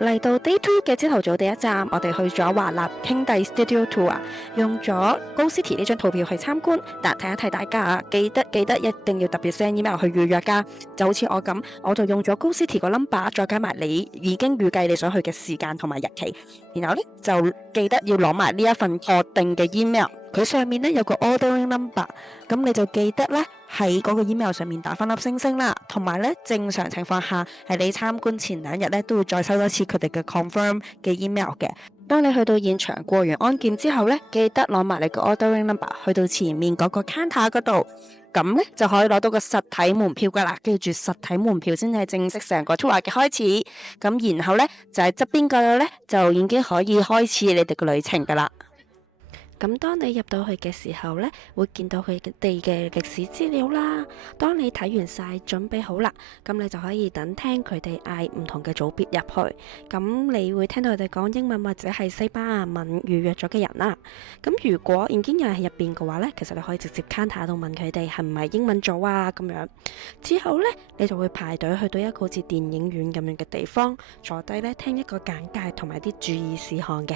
嚟到 Day 2嘅朝頭早第一站，我哋去咗華納兄弟 Studio Tour，用咗 Go City 呢張套票去參觀。但提一提大家，記得一定要特別 send email 去預約㗎。就好似我咁，我就用咗 Go City 個 number， 再加埋你已經預計你想去嘅時間同埋日期，然後呢，就記得要攞埋呢一份確定嘅 email。佢上面呢有個 ordering number， 咁你就記得呢喺嗰個 email 上面打返粒星星啦，同埋呢正常情況下係你參觀前2日呢都會再收多次佢哋嘅 confirm 嘅 email 嘅。當你去到現場過完安檢之後呢，記得攞埋你個 ordering number 去到前面嗰個 counter 嗰度，咁呢就可以攞到個實體門票噶啦。記住實體門票先係正式成個 tour 嘅開始，咁然後呢，就喺側邊嗰度呢，就已經可以開始你哋嘅旅程噶啦。咁當你入到去嘅時候呢，會見到佢哋嘅歷史資料啦。當你睇完晒，準備好啦，咁你就可以等聽佢哋嗌唔同嘅組別入去。咁你會聽到佢哋講英文或者係西班牙文預約咗嘅人啦。咁如果已經有人喺入邊嘅話呢，其實你可以直接 counter 度問佢哋係唔係英文組啊咁樣。之後呢，你就會排隊去到一個好似電影院咁樣嘅地方，坐低呢聽一個簡介同埋啲注意事項嘅。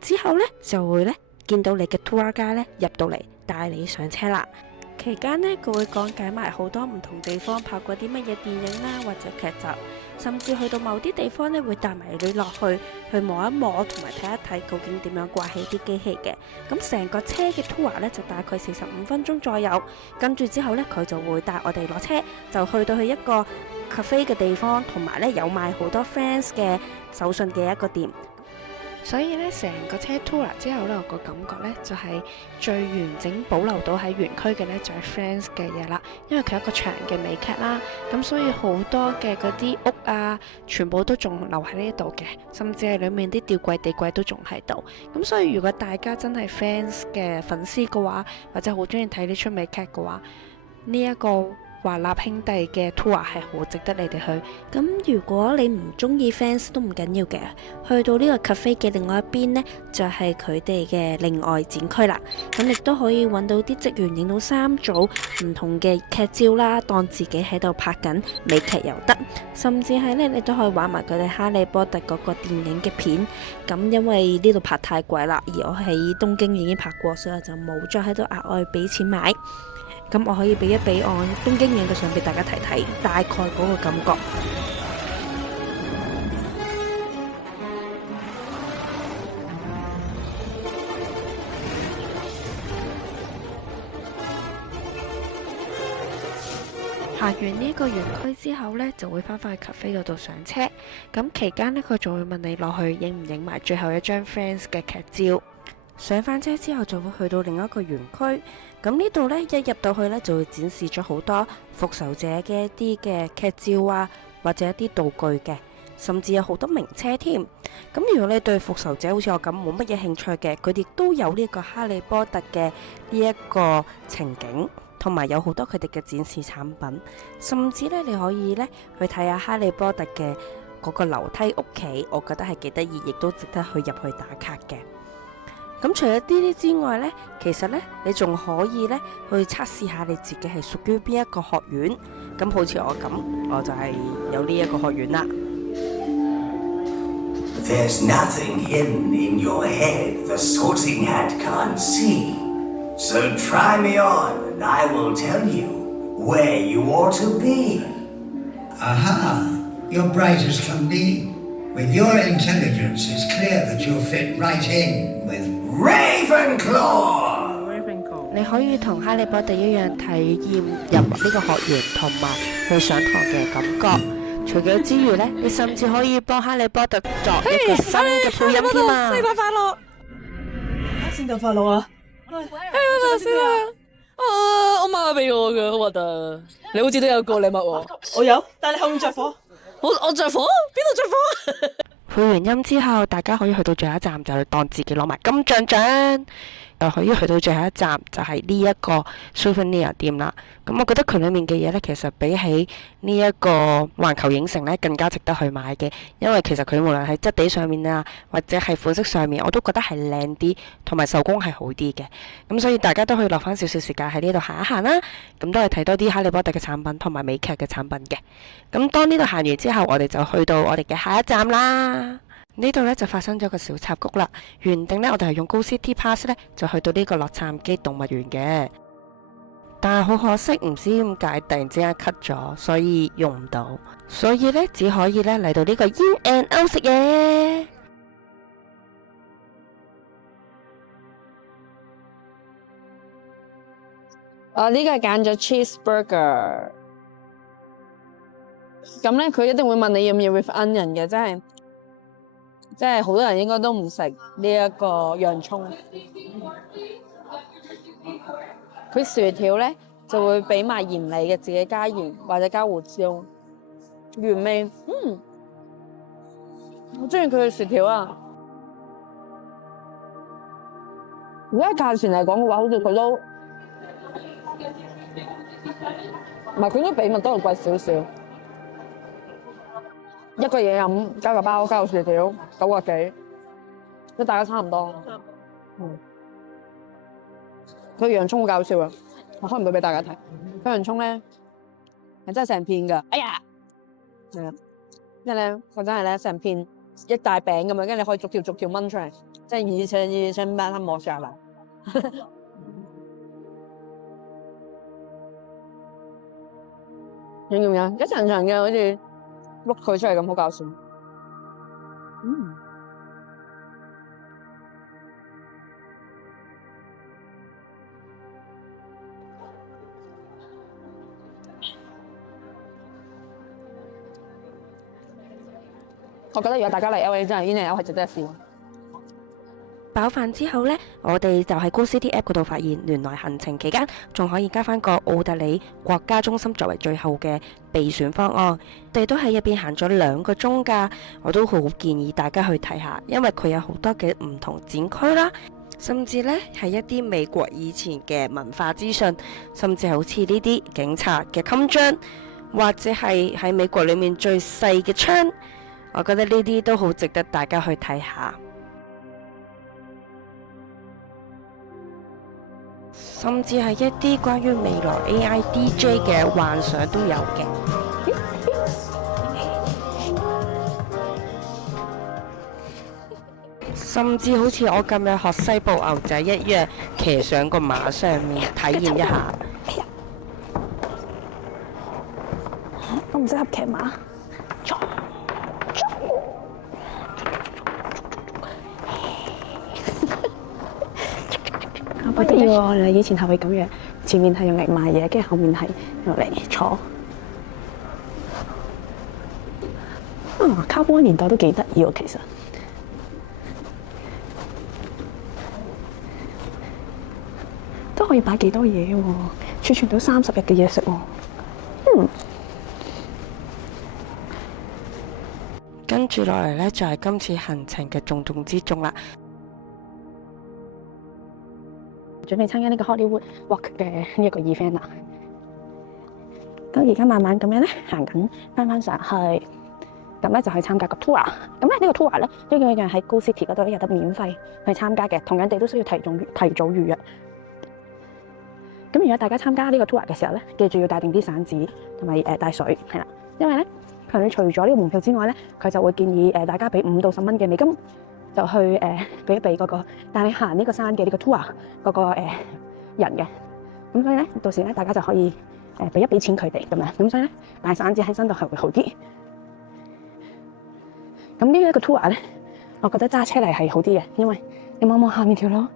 之後呢，就會呢。見到你嘅 tour guide 咧入到嚟帶你上車啦。期間呢，佢會講解埋好多唔同地方拍過啲乜嘢電影啦，或者劇集，甚至去到某啲地方呢，會帶埋你落去摸一摸，同埋睇一睇究竟點樣掛起啲機器嘅。咁成個車嘅 tour 呢，就大概45分鐘左右。跟住之後呢，佢就會帶我哋落車，就去到去一個 cafe 嘅地方，同埋呢有賣好多 Friends 嘅手信嘅一個店。所以咧，成個車 tour 之後咧，我個感覺咧就係最完整保留到喺園區嘅咧，就係 Friends 嘅嘢啦。因為佢係一個長嘅美劇啦，咁所以好多嘅嗰啲屋啊，全部都仲留喺呢度嘅，甚至係裡面啲吊櫃、地櫃都仲喺度。咁所以如果大家真係 Friends 嘅粉絲嘅話，或者好中意睇呢出美劇嘅話，呢一個華納兄弟嘅 tour 係好值得你哋去。咁如果你唔中意 Friends 都唔緊要嘅，去到呢個 cafe 嘅另外一邊呢，就係佢哋嘅另外展區啦。咁亦都可以揾到啲職員影到3組唔同嘅劇照啦，當自己喺度拍緊美劇又得，甚至係呢，你都可以玩埋佢哋哈利波特嗰個電影嘅片。咁因為呢度拍太貴啦，而我喺東京已經拍過，所以我就冇再喺度額外俾錢買。咁我可以俾一俾我東京影嘅相俾大家睇睇，大概嗰個感覺。行完呢個園區之後呢，就會翻返去 cafe 嗰度上車。咁期間呢，佢就會問你落去影唔影埋最後一張 Friends 嘅劇照。上翻車之後就會去到另一個園區。咁呢度呢，一入到去呢，就會展示咗好多復仇者嘅一啲嘅劇照啊，或者一啲道具嘅，甚至有好多名車添。咁如果你對復仇者好似我咁冇乜嘢興趣嘅，佢哋都有呢個哈利波特嘅呢一個情景，同埋有好多佢哋嘅展示產品，甚至呢，你可以呢去睇下哈利波特嘅嗰個樓梯屋企，我覺得係幾得意，亦都值得去入去打卡嘅。咁除咗呢啲之外呢，其實呢，你仲可以呢去測試下你自己係屬於邊一個學院。咁好似我咁，我就係有呢一個學院啦。There's nothing hidden in your head the sorting hat can't see. So try me on and I will tell you where you ought to be. Aha! You're bright as can be. With your intelligence, it's clear that you'll fit right in with Ravenclaw! 你可以同哈利波特一樣體驗入呢個學園同埋去上堂嘅感覺。除咗之餘呢，你甚至可以幫哈利波特作一個新嘅配音添啊！聖誕快樂！聖誕快樂啊！我媽俾我嘅，好核突。你好似都有個禮物喎。我有，但係你後面着火。我着火？邊度着火？配完音之後，大家可以去到最後一站，就當自己攞埋金像獎。就可以去到最後一站，就係呢一個 Souvenir 店啦。咁我覺得佢裡面嘅嘢呢，其實比起呢一個環球影城呢，更加值得去買嘅，因為其實佢無論喺質地上面啊，或者係款式上面，我都覺得係靚啲，同埋手工係好啲嘅。咁所以大家都可以落翻少少時間喺呢度行一行啦。咁都係睇多啲哈利波特嘅產品同埋美劇嘅產品嘅。咁當呢度行完之後，我哋就去到我哋嘅下一站啦。呢度呢就發生咗個小插曲啦。原定呢，我哋係用 Go City Pass 呢，就去到呢個洛杉磯動物園嘅。但係好可惜，唔知點解突然之間 cut 咗，所以用唔到，所以呢，只可以呢嚟到呢個 In and Out 食嘢。我呢個係揀咗 cheeseburger，咁咧佢一定會問你要唔要 with onion 嘅，即係好多人應該都唔食呢一個洋葱。佢薯條咧就會俾埋鹽你嘅，自己加鹽或者加胡椒，原味。我中意佢嘅薯條啊！而家價錢嚟講嘅話，好似佢都唔係，佢應該比麥當勞貴少少。一個嘢飲加個包加個薯條9個幾，即大家差唔多。佢洋葱好搞笑啊！我開唔到俾大家睇。佢洋葱咧係真係成片㗎。哎呀，係啊，因為咧佢真係咧成片一大餅咁樣，跟住你可以逐條掹出嚟，即係一層把它磨下來。形容啊，一層層嘅好似碌佢出嚟咁，好搞笑。我覺得如果大家嚟 LA 真係 In-N-Out 係值得一試。飽飯之後呢，我哋就喺 Go City App 嗰度發現，原來行程期間仲可以加翻個奧特里國家中心作為最後嘅備選方案。我哋都喺入邊行咗2個鐘㗎，我都好建議大家去睇下，因為佢有好多嘅唔同展區啦，甚至呢係一啲美國以前嘅文化資訊，甚至好似呢啲警察嘅襟章，或者係喺美國裡面最細嘅槍，我覺得呢啲都好值得大家去睇下。甚至係一啲關於未來 AI DJ 嘅幻想都有嘅。甚至好似我咁樣學西部牛仔一樣，騎上個馬上面體驗一下。我唔適合騎馬。好得意喎！你以前係會咁樣，前面係用嚟賣嘢，跟住後面係用嚟坐。卡波年代都幾得意喎，其實。都可以擺幾多嘢喎，儲存到30日嘅嘢食喎。跟住落嚟呢，就係今次行程嘅重中之重啦。準備參加呢個 Hollywood Walk 嘅呢一個 event 啦。咁而家慢慢咁樣咧行緊翻上去，咁咧就去參加個 tour。咁咧呢個 tour 咧一樣喺 Go City 嗰度有得免費去參加嘅，同樣地都需要提早預約。咁如果大家參加呢個 tour 嘅時候咧，記住要帶定啲散紙同埋帶水，係啦，因為咧佢除咗呢個門票之外咧，佢就會建議大家俾5到10蚊嘅美金。就去俾一俾嗰個帶你行呢個山嘅呢個 tour 嗰個人嘅，咁所以咧到時咧大家就可以俾一俾錢佢哋咁樣，咁所以咧帶散紙喺身度係會好啲。咁呢一個 tour 咧，我覺得揸車嚟係好啲嘅，因為你望望下面條路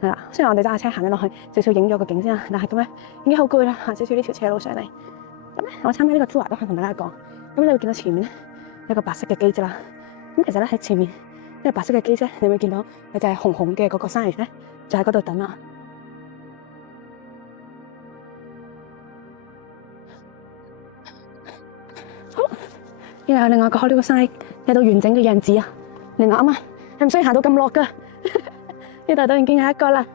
係啦，雖然我哋揸車行咗落去，少少影咗個景先啦，但係咁咧已經好攰啦，行少少呢條斜路上嚟。咁咧我參加呢個 tour 都可以同大家講，咁你會見到前面咧有個白色嘅機啫啦，咁其實咧喺前面。因為白色嘅機車，你會見到佢就係紅紅嘅嗰個 sign 咧，就喺嗰度等啦。好，然後另外一個呢個 sign 有到完整嘅樣子啊。另外啱啊，你唔需要行到咁落噶，呢度都已經有一個啦。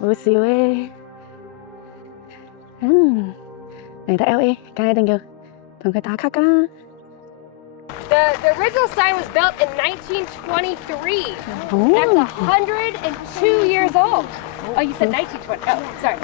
好笑咧。嚟到 LA，梗係一定要同佢打卡㗎啦。The original sign was built in 1923. That's 102 years old. Oh, you said 1920. Oh, sorry.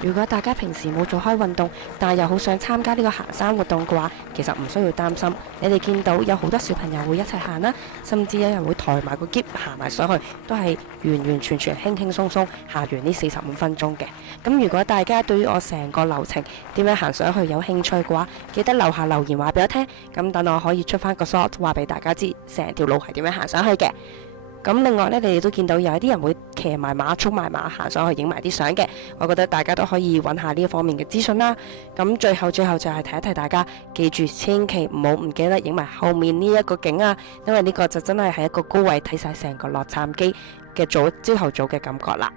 如果大家平時冇做開運動，但係又好想參加呢個行山活動嘅話，其實唔需要擔心。你哋見到有好多小朋友會一齊行啦，甚至有人會抬埋個篋行埋上去，都係完完全全輕輕鬆鬆行完呢45分鐘嘅。咁如果大家對於我成個流程點樣行上去有興趣嘅話，記得留下留言話俾我聽，咁等我可以出翻個 shot 話俾大家知成條路係點樣行上去嘅。咁另外呢，你哋都見到有一啲人會騎埋馬、衝埋馬行上去影埋啲相嘅，我覺得大家都可以揾下呢一方面嘅資訊啦。咁最後就係提一提大家，記住千祈唔好唔記得影埋後面呢一個景啊，因為呢個就真係喺一個高位睇晒成個洛杉磯嘅朝頭早嘅感覺啦。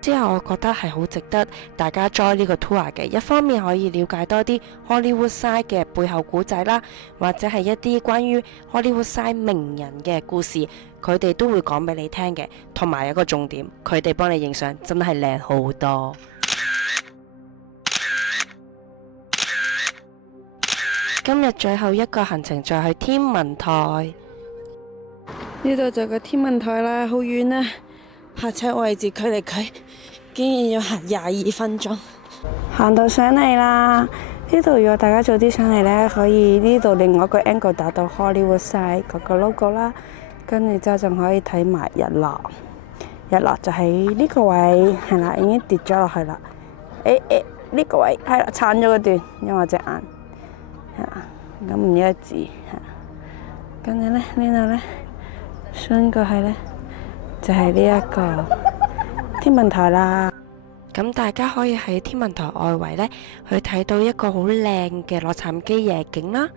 之後我覺得係好值得大家 join 呢個 tour 嘅，一方面可以了解多啲 Hollywood Sign 嘅背後故仔啦，或者係一啲關於 Hollywood Sign 名人嘅故事，佢哋都會講俾你聽嘅。同埋有個重點，佢哋幫你影相真係靚好多。今日最後一個行程就係去天文台，呢度就個天文台啦，好遠啊！泊車位置距離佢竟然要行22分鐘，行到上嚟啦！呢度如果大家早啲上嚟呢，可以呢度另外一個 angle 打到 Hollywood Sign 嗰個 logo 啦，跟住之後仲可以睇埋日落。日落就喺呢個位，係啦，已經跌咗落去啦。呢個位係啦，撐咗嗰段，因為我隻眼係啦，咁唔一致係。跟住呢度呢，伸過去呢。就係呢一個天文台啦，咁大家可以喺天文台外圍呢，去睇到一個好靚嘅洛杉磯夜景啦，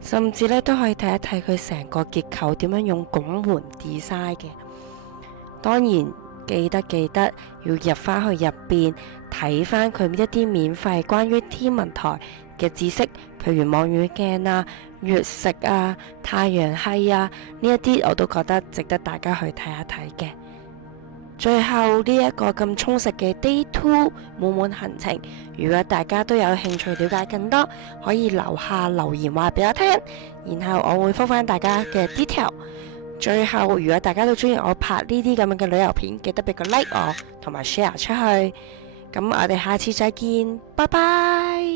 甚至呢都可以睇一睇佢成個結構點樣用拱門 design 嘅。當然記得要入返去入邊睇返佢一啲免費關於天文台嘅知識，譬如望遠鏡啊、月食啊、太陽系啊，呢一啲我都覺得值得大家去睇一睇嘅。最後呢一個咁充實嘅 Day 2滿行程，如果大家都有興趣了解更多，可以留下留言話俾我聽，然後我會覆返大家嘅 detail。最後，如果大家都中意我拍呢啲咁樣嘅旅遊片，記得俾個 like 我，同埋 share 出去。咁我哋下次再見，拜拜。